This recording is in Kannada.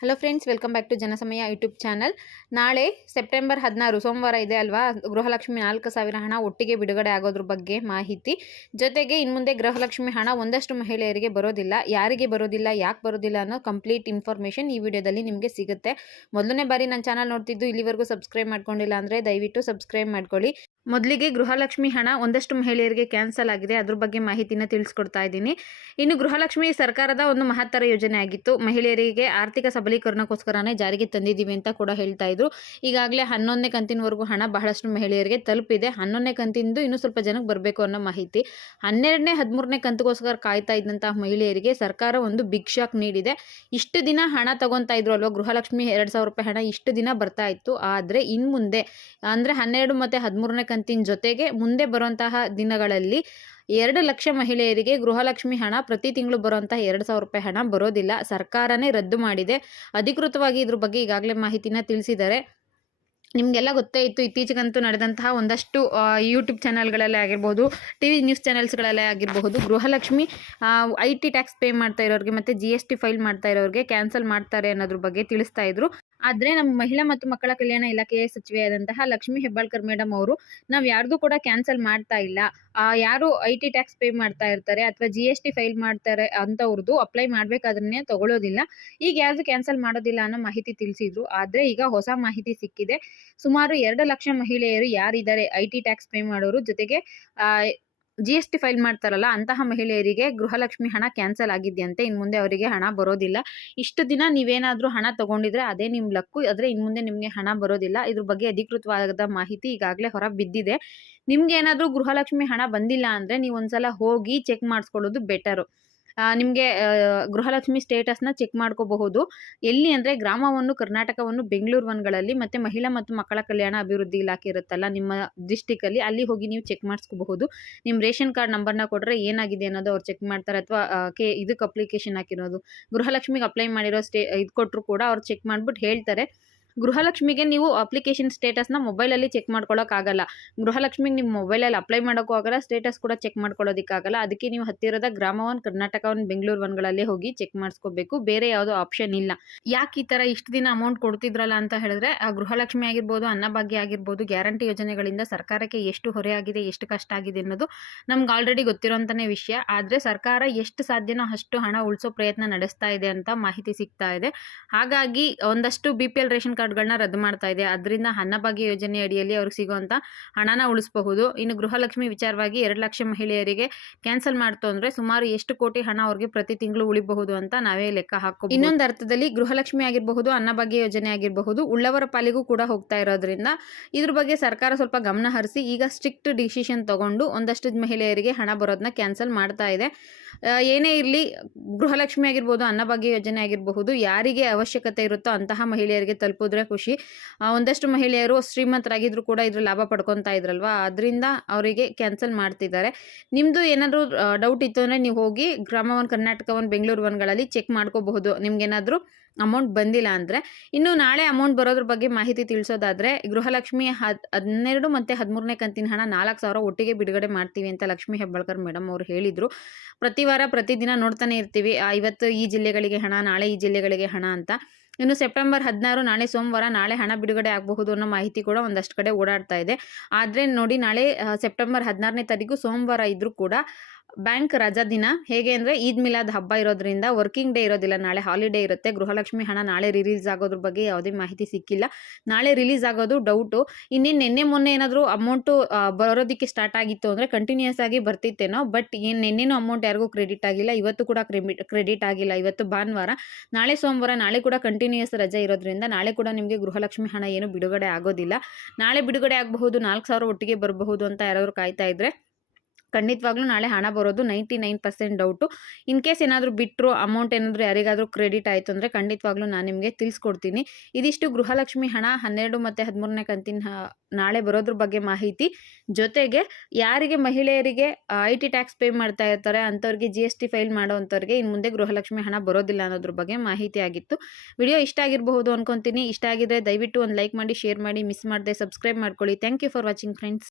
Hello friends, welcome back to Janasamaya YouTube channel. ನಾಳೆ ಸೆಪ್ಟೆಂಬರ್ 16 ಸೋಮವಾರ ಇದೆ ಅಲ್ವಾ, ಗೃಹಲಕ್ಷ್ಮಿ 4,000 ಹಣ ಒಟ್ಟಿಗೆ ಬಿಡುಗಡೆ ಆಗೋದ್ರ ಬಗ್ಗೆ ಮಾಹಿತಿ. ಜೊತೆಗೆ ಇನ್ಮುಂದೆ ಗೃಹಲಕ್ಷ್ಮಿ ಹಣ ಒಂದಷ್ಟು ಮಹಿಳೆಯರಿಗೆ ಬರೋದಿಲ್ಲ. ಯಾರಿಗೆ ಬರೋದಿಲ್ಲ, ಯಾಕೆ ಬರೋದಿಲ್ಲ ಅನ್ನೋ ಕಂಪ್ಲೀಟ್ ಇನ್ಫಾರ್ಮೇಷನ್ ಈ ವಿಡಿಯೋದಲ್ಲಿ ನಿಮಗೆ ಸಿಗುತ್ತೆ. ಮೊದಲನೇ ಬಾರಿ ನನ್ನ ಚಾನಲ್ ನೋಡ್ತಿದ್ದು ಇಲ್ಲಿವರೆಗೂ ಸಬ್ಸ್ಕ್ರೈಬ್ ಮಾಡ್ಕೊಂಡಿಲ್ಲ ಅಂದರೆ ದಯವಿಟ್ಟು ಸಬ್ಸ್ಕ್ರೈಬ್ ಮಾಡ್ಕೊಳ್ಳಿ. ಮೊದಲಿಗೆ ಗೃಹಲಕ್ಷ್ಮಿ ಹಣ ಒಂದಷ್ಟು ಮಹಿಳೆಯರಿಗೆ ಕ್ಯಾನ್ಸಲ್ ಆಗಿದೆ, ಅದ್ರ ಬಗ್ಗೆ ಮಾಹಿತಿನ ತಿಳಿಸ್ಕೊಡ್ತಾ ಇದ್ದೀನಿ. ಇನ್ನು ಗೃಹಲಕ್ಷ್ಮಿ ಸರ್ಕಾರದ ಒಂದು ಮಹತ್ತರ ಯೋಜನೆ ಆಗಿತ್ತು. ಮಹಿಳೆಯರಿಗೆ ಆರ್ಥಿಕ ಸಬಲೀಕರಣಕ್ಕೋಸ್ಕರನೇ ಜಾರಿಗೆ ತಂದಿದ್ದೀವಿ ಅಂತ ಕೂಡ ಹೇಳ್ತಾ ಇದ್ರು. ಈಗಾಗಲೇ 11ನೇ ಕಂತಿನವರೆಗೂ ಹಣ ಬಹಳಷ್ಟು ಮಹಿಳೆಯರಿಗೆ ತಲುಪಿದೆ. 11ನೇ ಕಂತಿಂದು ಇನ್ನೂ ಸ್ವಲ್ಪ ಜನಕ್ಕೆ ಬರಬೇಕು ಅನ್ನೋ ಮಾಹಿತಿ. 12ನೇ 13ನೇ ಕಂತಿಗೋಸ್ಕರ ಕಾಯ್ತಾ ಇದ್ದಂತಹ ಮಹಿಳೆಯರಿಗೆ ಸರ್ಕಾರ ಒಂದು ಬಿಗ್ ಶಾಕ್ ನೀಡಿದೆ. ಇಷ್ಟು ದಿನ ಹಣ ತಗೊತಾ ಇದ್ರು ಅಲ್ವಾ, ಗೃಹಲಕ್ಷ್ಮಿ 2,000 ರೂಪಾಯಿ ಹಣ ಇಷ್ಟು ದಿನ ಬರ್ತಾ ಇತ್ತು. ಆದರೆ ಇನ್ನು ಮುಂದೆ ಅಂದರೆ 12 ಮತ್ತು 13ನೇ ಕಂತಿನ ಜೊತೆಗೆ ಮುಂದೆ ಬರುವಂತಹ ದಿನಗಳಲ್ಲಿ 2 ಲಕ್ಷ ಮಹಿಳೆಯರಿಗೆ ಗೃಹಲಕ್ಷ್ಮಿ ಹಣ ಪ್ರತಿ ತಿಂಗಳು ಬರುವಂತಹ 2,000 ರೂಪಾಯಿ ಹಣ ಬರೋದಿಲ್ಲ. ಸರ್ಕಾರನೇ ರದ್ದು ಮಾಡಿದೆ. ಅಧಿಕೃತವಾಗಿ ಇದ್ರ ಬಗ್ಗೆ ಈಗಾಗಲೇ ಮಾಹಿತಿನ ತಿಳಿಸಿದ್ದಾರೆ. ನಿಮಗೆಲ್ಲ ಗೊತ್ತೇ ಇತ್ತು, ಇತ್ತೀಚೆಗಂತೂ ನಡೆದಂತಹ ಒಂದಷ್ಟು ಯೂಟ್ಯೂಬ್ ಚಾನಲ್ಗಳಲ್ಲೇ ಆಗಿರ್ಬೋದು, ಟಿ ವಿ ನ್ಯೂಸ್ ಚಾನಲ್ಸ್ಗಳಲ್ಲೇ ಆಗಿರಬಹುದು, ಗೃಹಲಕ್ಷ್ಮಿ IT ಟ್ಯಾಕ್ಸ್ ಪೇ ಮಾಡ್ತಾ ಇರೋರಿಗೆ ಮತ್ತು GST ಫೈಲ್ ಮಾಡ್ತಾ ಇರೋರಿಗೆ ಕ್ಯಾನ್ಸಲ್ ಮಾಡ್ತಾರೆ ಅನ್ನೋದ್ರ ಬಗ್ಗೆ ತಿಳಿಸ್ತಾ ಇದ್ರು. ಆದರೆ ನಮ್ಮ ಮಹಿಳಾ ಮತ್ತು ಮಕ್ಕಳ ಕಲ್ಯಾಣ ಇಲಾಖೆಯ ಸಚಿವೆಯಾದಂತಹ ಲಕ್ಷ್ಮೀ ಹೆಬ್ಬಾಳ್ಕರ್ ಮೇಡಮ್ ಅವರು, ನಾವು ಯಾರ್ದು ಕೂಡ ಕ್ಯಾನ್ಸಲ್ ಮಾಡ್ತಾ ಇಲ್ಲ, ಯಾರು IT ಟ್ಯಾಕ್ಸ್ ಪೇ ಮಾಡ್ತಾ ಇರ್ತಾರೆ ಅಥವಾ GST ಫೈಲ್ ಮಾಡ್ತಾರೆ ಅಂಥವ್ರದ್ದು ಅಪ್ಲೈ ಮಾಡಬೇಕಾದ್ರೆ ತಗೊಳ್ಳೋದಿಲ್ಲ, ಈಗ ಯಾರ್ದು ಕ್ಯಾನ್ಸಲ್ ಮಾಡೋದಿಲ್ಲ ಅನ್ನೋ ಮಾಹಿತಿ ತಿಳಿಸಿದ್ರು. ಆದರೆ ಈಗ ಹೊಸ ಮಾಹಿತಿ ಸಿಕ್ಕಿದೆ. ಸುಮಾರು 2 ಲಕ್ಷ ಮಹಿಳೆಯರು ಯಾರಿದ್ದಾರೆ IT ಟ್ಯಾಕ್ಸ್ ಪೇ ಮಾಡೋರು, ಜೊತೆಗೆ GST ಫೈಲ್ ಮಾಡ್ತಾರಲ್ಲ ಅಂತಹ ಮಹಿಳೆಯರಿಗೆ ಗೃಹಲಕ್ಷ್ಮಿ ಹಣ ಕ್ಯಾನ್ಸಲ್ ಆಗಿದೆಯಂತೆ. ಇನ್ನು ಮುಂದೆ ಅವರಿಗೆ ಹಣ ಬರೋದಿಲ್ಲ. ಇಷ್ಟು ದಿನ ನೀವೇನಾದರೂ ಹಣ ತಗೊಂಡಿದ್ರೆ ಅದೇ ನಿಮ್ಮ ಲಕ್ಕು, ಆದರೆ ಇನ್ನು ಮುಂದೆ ನಿಮಗೆ ಹಣ ಬರೋದಿಲ್ಲ. ಇದ್ರ ಬಗ್ಗೆ ಅಧಿಕೃತವಾದ ಮಾಹಿತಿ ಈಗಾಗಲೇ ಹೊರ ಬಿದ್ದಿದೆ. ನಿಮ್ಗೆ ಏನಾದರೂ ಗೃಹಲಕ್ಷ್ಮಿ ಹಣ ಬಂದಿಲ್ಲ ಅಂದರೆ ನೀವು ಒಂದ್ಸಲ ಹೋಗಿ ಚೆಕ್ ಮಾಡಿಸ್ಕೊಳ್ಳೋದು ಬೆಟರು. ನಿಮಗೆ ಗೃಹಲಕ್ಷ್ಮಿ ಸ್ಟೇಟಸ್ನ ಚೆಕ್ ಮಾಡ್ಕೋಬಹುದು. ಎಲ್ಲಿ ಅಂದರೆ ಗ್ರಾಮವನ್ನು, ಕರ್ನಾಟಕವನ್ನು, ಬೆಂಗಳೂರು ಒನ್ಗಳಲ್ಲಿ ಮತ್ತು ಮಹಿಳಾ ಮತ್ತು ಮಕ್ಕಳ ಕಲ್ಯಾಣ ಅಭಿವೃದ್ಧಿ ಇಲಾಖೆ ಇರುತ್ತಲ್ಲ ನಿಮ್ಮ ಡಿಸ್ಟಿಕಲ್ಲಿ, ಅಲ್ಲಿ ಹೋಗಿ ನೀವು ಚೆಕ್ ಮಾಡಿಸ್ಕೋಬಹುದು. ನಿಮ್ಮ ರೇಷನ್ ಕಾರ್ಡ್ ನಂಬರ್ನ ಕೊಟ್ಟರೆ ಏನಾಗಿದೆ ಅನ್ನೋದು ಅವ್ರು ಚೆಕ್ ಮಾಡ್ತಾರೆ. ಅಥವಾ ಇದಕ್ಕೆ ಅಪ್ಲಿಕೇಶನ್ ಹಾಕಿರೋದು, ಗೃಹಲಕ್ಷ್ಮಿಗೆ ಅಪ್ಲೈ ಮಾಡಿರೋ ಇದು ಕೊಟ್ಟರು ಕೂಡ ಅವ್ರು ಚೆಕ್ ಮಾಡಿಬಿಟ್ಟು ಹೇಳ್ತಾರೆ. ಗೃಹಲಕ್ಷ್ಮಿಗೆ ನೀವು ಅಪ್ಲಿಕೇಶನ್ ಸ್ಟೇಟಸ್ನ ಮೊಬೈಲಲ್ಲಿ ಚೆಕ್ ಮಾಡ್ಕೊಳ್ಳೋಕ್ಕಾಗಲ್ಲ. ಗೃಹಲಕ್ಷ್ಮಿಗೆ ನಿಮ್ಮ ಮೊಬೈಲಲ್ಲಿ ಅಪ್ಲೈ ಮಾಡೋಕ್ಕೂ ಆಗಲ್ಲ, ಸ್ಟೇಟಸ್ ಕೂಡ ಚೆಕ್ ಮಾಡ್ಕೊಳ್ಳೋದಕ್ಕಾಗಲ್ಲ. ಅದಕ್ಕೆ ನೀವು ಹತ್ತಿರದ ಗ್ರಾಮ ಒನ್, ಕರ್ನಾಟಕ ಒನ್, ಬೆಂಗಳೂರು ಒನ್ಗಳಲ್ಲೇ ಹೋಗಿ ಚೆಕ್ ಮಾಡಿಸ್ಕೋಬೇಕು. ಬೇರೆ ಯಾವುದೋ ಆಪ್ಷನ್ ಇಲ್ಲ. ಯಾಕೆ ಈ ಥರ ಇಷ್ಟು ದಿನ ಅಮೌಂಟ್ ಕೊಡ್ತಿದ್ರಲ್ಲ ಅಂತ ಹೇಳಿದ್ರೆ, ಗೃಹಲಕ್ಷ್ಮಿ ಆಗಿರ್ಬೋದು, ಅನ್ನಭಾಗ್ಯ ಆಗಿರ್ಬೋದು, ಗ್ಯಾರಂಟಿ ಯೋಜನೆಗಳಿಂದ ಸರ್ಕಾರಕ್ಕೆ ಎಷ್ಟು ಹೊರೆ ಆಗಿದೆ, ಎಷ್ಟು ಕಷ್ಟ ಆಗಿದೆ ಅನ್ನೋದು ನಮ್ಗೆ ಆಲ್ರೆಡಿ ಗೊತ್ತಿರೋಂಥನೇ ವಿಷಯ. ಆದರೆ ಸರ್ಕಾರ ಎಷ್ಟು ಸಾಧ್ಯನೋ ಅಷ್ಟು ಹಣ ಉಳಿಸೋ ಪ್ರಯತ್ನ ನಡೆಸ್ತಾ ಇದೆ ಅಂತ ಮಾಹಿತಿ ಸಿಗ್ತಾ ಇದೆ. ಹಾಗಾಗಿ ಒಂದಷ್ಟು BPL ರೇಷನ್ ಕಾರ್ಡ್ಗಳನ್ನ ರದ್ದು ಮಾಡ್ತಾ ಇದೆ. ಅದರಿಂದ ಅನ್ನಭಾಗ್ಯ ಯೋಜನೆ ಅಡಿಯಲ್ಲಿ ಅವ್ರಿಗೆ ಸಿಗುವಂಥ ಹಣನ ಉಳಿಸಬಹುದು. ಇನ್ನು ಗೃಹಲಕ್ಷ್ಮಿ ವಿಚಾರವಾಗಿ 2 ಲಕ್ಷ ಮಹಿಳೆಯರಿಗೆ ಕ್ಯಾನ್ಸಲ್ ಮಾಡ್ತು ಅಂದರೆ ಸುಮಾರು ಎಷ್ಟು ಕೋಟಿ ಹಣ ಅವ್ರಿಗೆ ಪ್ರತಿ ತಿಂಗಳು ಉಳಿಬಹುದು ಅಂತ ನಾವೇ ಲೆಕ್ಕ ಹಾಕಬಹುದು. ಇನ್ನೊಂದು ಅರ್ಥದಲ್ಲಿ ಗೃಹಲಕ್ಷ್ಮಿ ಆಗಿರಬಹುದು, ಅನ್ನಭಾಗ್ಯ ಯೋಜನೆ ಆಗಿರಬಹುದು, ಉಳ್ಳವರ ಪಾಲಿಗೂ ಕೂಡ ಹೋಗ್ತಾ ಇರೋದ್ರಿಂದ ಇದ್ರ ಬಗ್ಗೆ ಸರ್ಕಾರ ಸ್ವಲ್ಪ ಗಮನ ಹರಿಸಿ ಈಗ ಸ್ಟ್ರಿಕ್ಟ್ ಡಿಸಿಷನ್ ತಗೊಂಡು ಒಂದಷ್ಟು ಮಹಿಳೆಯರಿಗೆ ಹಣ ಬರೋದನ್ನ ಕ್ಯಾನ್ಸಲ್ ಮಾಡ್ತಾ ಇದೆ. ಏನೇ ಇರಲಿ, ಗೃಹಲಕ್ಷ್ಮಿ ಆಗಿರ್ಬೋದು, ಅನ್ನಭಾಗ್ಯ ಯೋಜನೆ ಆಗಿರಬಹುದು, ಯಾರಿಗೆ ಅವಶ್ಯಕತೆ ಇರುತ್ತೋ ಅಂತಹ ಮಹಿಳೆಯರಿಗೆ ತಲುಪಿದ್ರೆ ಖುಷಿ. ಒಂದಷ್ಟು ಮಹಿಳೆಯರು ಶ್ರೀಮಂತರಾಗಿದ್ರು ಕೂಡ ಇದ್ರ ಲಾಭ ಪಡ್ಕೊತಾ ಇದ್ರಲ್ವಾ, ಅದರಿಂದ ಅವರಿಗೆ ಕ್ಯಾನ್ಸಲ್ ಮಾಡ್ತಿದ್ದಾರೆ. ನಿಮ್ಮದು ಏನಾದರೂ ಡೌಟ್ ಇತ್ತು ಅಂದರೆ ನೀವು ಹೋಗಿ ಗ್ರಾಮ ಒನ್, ಕರ್ನಾಟಕ ಒನ್, ಬೆಂಗಳೂರು ಒನ್ಗಳಲ್ಲಿ ಚೆಕ್ ಮಾಡ್ಕೋಬಹುದು, ನಿಮ್ಗೇನಾದರೂ ಅಮೌಂಟ್ ಬಂದಿಲ್ಲ ಅಂದರೆ. ಇನ್ನು ನಾಳೆ ಅಮೌಂಟ್ ಬರೋದ್ರ ಬಗ್ಗೆ ಮಾಹಿತಿ ತಿಳಿಸೋದಾದರೆ, ಗೃಹಲಕ್ಷ್ಮಿ 12 ಮತ್ತು 13ನೇ ಕಂತಿನ ಹಣ 4,000 ಒಟ್ಟಿಗೆ ಬಿಡುಗಡೆ ಮಾಡ್ತೀವಿ ಅಂತ ಲಕ್ಷ್ಮೀ ಹೆಬ್ಬಾಳ್ಕರ್ ಮೇಡಮ್ ಅವರು ಹೇಳಿದರು. ಪ್ರತಿ ವಾರ ಪ್ರತಿದಿನ ನೋಡ್ತಾನೆ ಇರ್ತೀವಿ, ಇವತ್ತು ಈ ಜಿಲ್ಲೆಗಳಿಗೆ ಹಣ, ನಾಳೆ ಈ ಜಿಲ್ಲೆಗಳಿಗೆ ಹಣ ಅಂತ. ಇನ್ನು ಸೆಪ್ಟೆಂಬರ್ 16 ನಾಳೆ ಸೋಮವಾರ, ನಾಳೆ ಹಣ ಬಿಡುಗಡೆ ಆಗಬಹುದು ಅನ್ನೋ ಮಾಹಿತಿ ಕೂಡ ಒಂದಷ್ಟು ಕಡೆ ಓಡಾಡ್ತಾ ಇದೆ. ಆದರೆ ನೋಡಿ, ನಾಳೆ ಸೆಪ್ಟೆಂಬರ್ 16ನೇ ತಾರೀಕು ಸೋಮವಾರ ಇದ್ರೂ ಕೂಡ ಬ್ಯಾಂಕ್ ರಜಾ ದಿನ. ಹೇಗೆ ಅಂದರೆ ಈದ್ ಮಿಲಾದ್ ಹಬ್ಬ ಇರೋದ್ರಿಂದ ವರ್ಕಿಂಗ್ ಡೇ ಇರೋದಿಲ್ಲ, ನಾಳೆ ಹಾಲಿಡೇ ಇರುತ್ತೆ. ಗೃಹಲಕ್ಷ್ಮಿ ಹಣ ನಾಳೆ ರಿಲೀಸ್ ಆಗೋದ್ರ ಬಗ್ಗೆ ಯಾವುದೇ ಮಾಹಿತಿ ಸಿಕ್ಕಿಲ್ಲ. ನಾಳೆ ರಿಲೀಸ್ ಆಗೋದು ಡೌಟು. ಇನ್ನೇನು ನಿನ್ನೆ ಮೊನ್ನೆ ಏನಾದರೂ ಅಮೌಂಟು ಬರೋದಕ್ಕೆ ಸ್ಟಾರ್ಟ್ ಆಗಿತ್ತು ಅಂದರೆ ಕಂಟಿನ್ಯೂಸ್ ಆಗಿ ಬರ್ತಿತ್ತೇನೋ. ಬಟ್ ನಿನ್ನೆನೂ ಅಮೌಂಟ್ ಯಾರಿಗೂ ಕ್ರೆಡಿಟ್ ಆಗಿಲ್ಲ, ಇವತ್ತು ಕೂಡ ಕ್ರೆಡಿಟ್ ಆಗಿಲ್ಲ. ಇವತ್ತು ಭಾನುವಾರ, ನಾಳೆ ಸೋಮವಾರ, ನಾಳೆ ಕೂಡ ಕಂಟಿನ್ಯೂಸ್ ರಜೆ ಇರೋದ್ರಿಂದ ನಾಳೆ ಕೂಡ ನಿಮಗೆ ಗೃಹಲಕ್ಷ್ಮಿ ಹಣ ಏನು ಬಿಡುಗಡೆ ಆಗೋದಿಲ್ಲ. ನಾಳೆ ಬಿಡುಗಡೆ ಆಗಬಹುದು, 4,000 ಒಟ್ಟಿಗೆ ಬರಬಹುದು ಅಂತ ಯಾರಾದರೂ ಕಾಯ್ತಾ ಇದ್ದರೆ ಖಂಡಿತವಾಗ್ಲೂ ನಾಳೆ ಹಣ ಬರೋದು 99% ಡೌಟು. ಇನ್ ಕೇಸ್ ಏನಾದರೂ ಬಿಟ್ಟರು, ಅಮೌಂಟ್ ಏನಾದರೂ ಯಾರಿಗಾದರೂ ಕ್ರೆಡಿಟ್ ಆಯಿತು ಅಂದರೆ ಖಂಡಿತವಾಗ್ಲೂ ನಾನು ನಿಮಗೆ ತಿಳಿಸ್ಕೊಡ್ತೀನಿ. ಇದಿಷ್ಟು ಗೃಹಲಕ್ಷ್ಮಿ ಹಣ 12 ಮತ್ತು 13ನೇ ಕಂತಿನ ನಾಳೆ ಬರೋದ್ರ ಬಗ್ಗೆ ಮಾಹಿತಿ. ಜೊತೆಗೆ ಯಾರಿಗೆ ಮಹಿಳೆಯರಿಗೆ IT ಟ್ಯಾಕ್ಸ್ ಪೇ ಮಾಡ್ತಾ ಇರ್ತಾರೆ ಅಂಥವ್ರಿಗೆ, GST ಫೈಲ್ ಮಾಡೋವಂಥವ್ರಿಗೆ ಇನ್ನು ಮುಂದೆ ಗೃಹಲಕ್ಷ್ಮಿ ಹಣ ಬರೋದಿಲ್ಲ ಅನ್ನೋದ್ರ ಬಗ್ಗೆ ಮಾಹಿತಿ ಆಗಿತ್ತು. ವಿಡಿಯೋ ಇಷ್ಟ ಆಗಿರಬಹುದು ಅನ್ಕೊತೀನಿ. ಇಷ್ಟ ಆಗಿದ್ರೆ ದಯವಿಟ್ಟು ಒಂದು ಲೈಕ್ ಮಾಡಿ, ಶೇರ್ ಮಾಡಿ, ಮಿಸ್ ಮಾಡದೆ ಸಬ್ಸ್ಕ್ರೈಬ್ ಮಾಡ್ಕೊಳ್ಳಿ. Thank you for watching friends.